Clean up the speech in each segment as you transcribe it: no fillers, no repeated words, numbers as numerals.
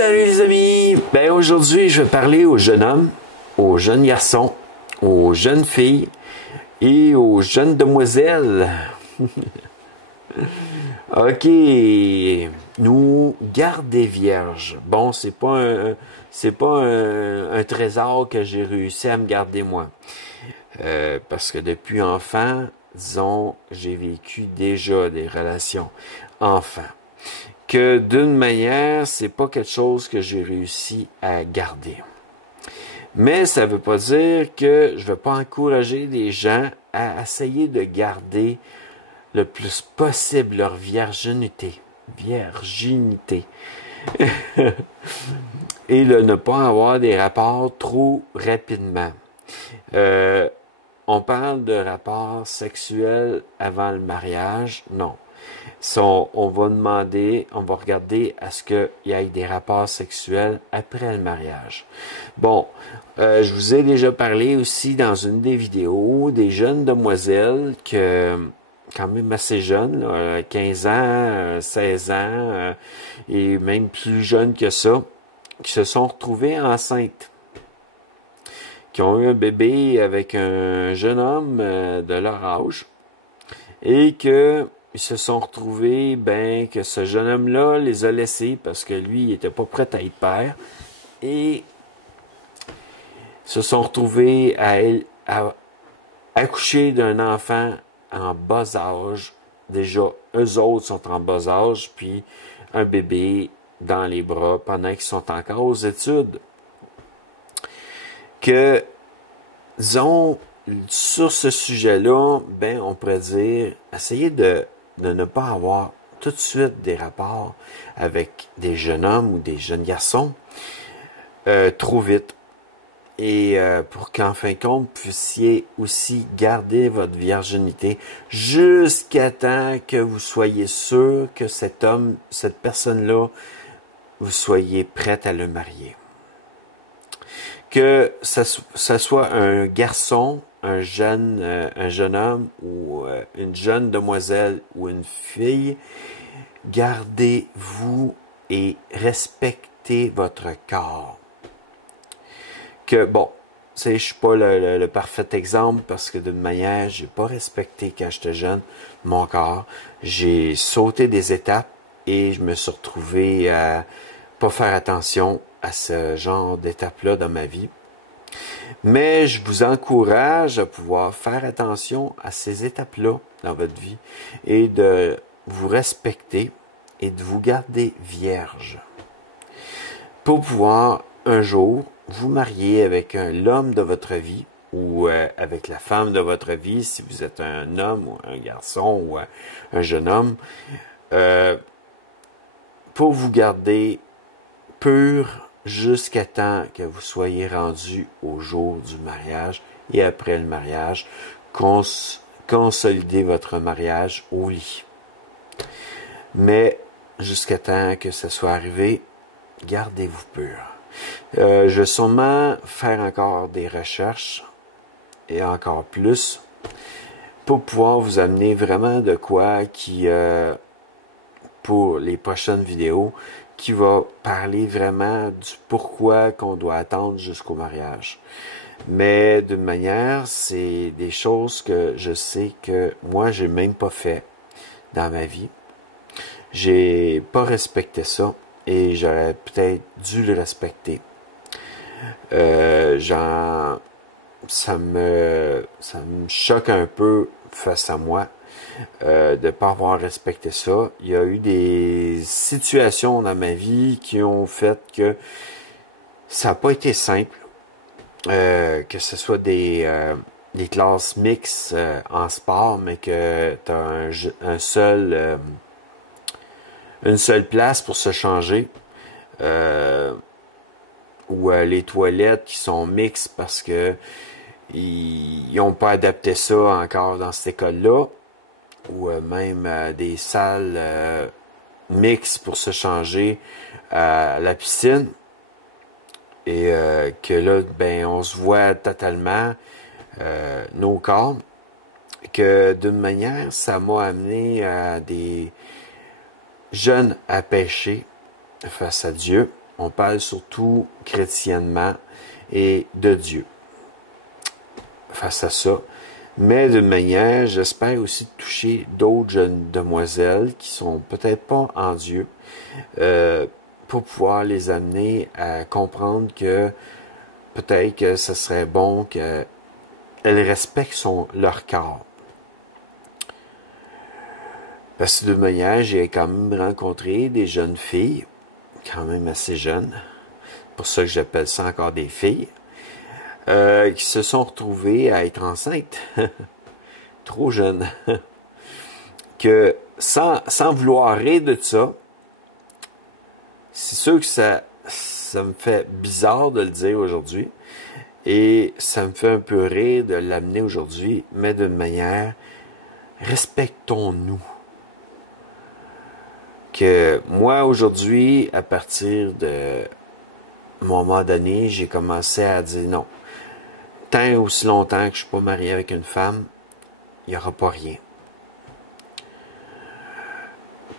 Salut les amis! Ben aujourd'hui, je vais parler aux jeunes hommes, aux jeunes garçons, aux jeunes filles et aux jeunes demoiselles. Ok, nous garder vierge. Bon, c'est pas un trésor que j'ai réussi à me garder moi. Parce que depuis enfant, disons, j'ai vécu déjà des relations enfants. Que d'une manière, c'est pas quelque chose que j'ai réussi à garder. Mais ça veut pas dire que je vais pas encourager les gens à essayer de garder le plus possible leur virginité. Virginité. Et de ne pas avoir des rapports trop rapidement. On parle de rapports sexuels avant le mariage. Non. On va regarder à ce qu'il y ait des rapports sexuels après le mariage. Bon, je vous ai déjà parlé aussi dans une des vidéos des jeunes demoiselles quand même assez jeunes, là, 15 ans, 16 ans, et même plus jeunes que ça, qui se sont retrouvées enceintes, qui ont eu un bébé avec un jeune homme de leur âge, et que ils se sont retrouvés, que ce jeune homme-là les a laissés parce que lui, il n'était pas prêt à être père. Et se sont retrouvés à accoucher d'un enfant en bas âge. Déjà, eux autres sont en bas âge, puis un bébé dans les bras pendant qu'ils sont encore aux études. Que, disons, sur ce sujet-là, on pourrait dire, essayez de ne pas avoir tout de suite des rapports avec des jeunes hommes ou des jeunes garçons trop vite. Et pour qu'en fin de compte, vous puissiez aussi garder votre virginité jusqu'à temps que vous soyez sûr que cet homme, cette personne-là, vous soyez prête à le marier. Que ça soit un garçon, un jeune homme ou une jeune demoiselle ou une fille, gardez-vous et respectez votre corps. Que bon, je suis pas le parfait exemple parce que d'une manière, j'ai pas respecté quand j'étais jeune mon corps. J'ai sauté des étapes et je me suis retrouvé à pas faire attention à ce genre d'étapes-là dans ma vie. Mais je vous encourage à pouvoir faire attention à ces étapes-là dans votre vie et de vous respecter et de vous garder vierge pour pouvoir un jour vous marier avec l'homme de votre vie ou avec la femme de votre vie si vous êtes un homme ou un garçon ou un jeune homme pour vous garder pur jusqu'à temps que vous soyez rendu au jour du mariage et après le mariage, consolidez votre mariage au lit. Mais jusqu'à temps que ça soit arrivé, gardez-vous pur. Je vais sûrement faire encore des recherches et encore plus pour pouvoir vous amener vraiment de quoi qui, pour les prochaines vidéos, qui va parler vraiment du pourquoi qu'on doit attendre jusqu'au mariage. Mais d'une manière, c'est des choses que je sais que moi, j'ai même pas fait dans ma vie. J'ai pas respecté ça et j'aurais peut-être dû le respecter. Ça me choque un peu face à moi. De ne pas avoir respecté ça. Il y a eu des situations dans ma vie qui ont fait que ça n'a pas été simple. Que ce soit des classes mixtes en sport, mais que tu as une seule place pour se changer. Ou les toilettes qui sont mixtes parce que ils n'ont pas adapté ça encore dans cette école-là. Ou même des salles mixtes pour se changer à la piscine. Et que là, on se voit totalement nos corps. Que d'une manière, ça m'a amené à des jeunes à pécher face à Dieu. On parle surtout chrétiennement et de Dieu face à ça. Mais d'une manière, j'espère aussi toucher d'autres jeunes demoiselles qui sont peut-être pas en Dieu pour pouvoir les amener à comprendre que peut-être que ce serait bon qu'elles respectent leur corps. Parce que de manière, j'ai quand même rencontré des jeunes filles, quand même assez jeunes, pour ça que j'appelle ça encore des filles, qui se sont retrouvées à être enceintes, trop jeunes, que sans vouloir rire de ça, c'est sûr que ça me fait bizarre de le dire aujourd'hui, et ça me fait un peu rire de l'amener aujourd'hui, mais d'une manière, respectons-nous. Que moi, aujourd'hui, à partir de un moment donné, j'ai commencé à dire non. Tant aussi longtemps que je ne suis pas marié avec une femme, il n'y aura pas rien.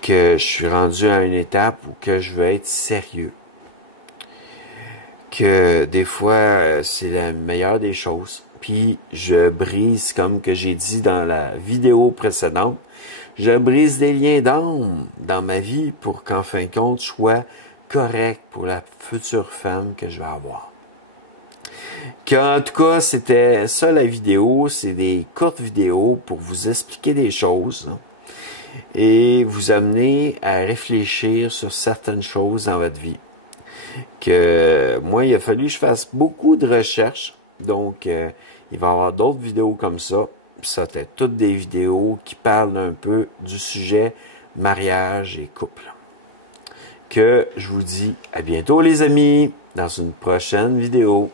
Que je suis rendu à une étape où que je veux être sérieux. Que des fois, c'est la meilleure des choses. Puis je brise, comme que j'ai dit dans la vidéo précédente, je brise des liens d'âme dans ma vie pour qu'en fin de compte, je sois correct pour la future femme que je vais avoir. En tout cas, c'était ça la vidéo. C'est des courtes vidéos pour vous expliquer des choses et vous amener à réfléchir sur certaines choses dans votre vie. Que moi, il a fallu que je fasse beaucoup de recherches. Donc, il va y avoir d'autres vidéos comme ça. Ça, c'était toutes des vidéos qui parlent un peu du sujet mariage et couple. Que je vous dis à bientôt les amis, dans une prochaine vidéo.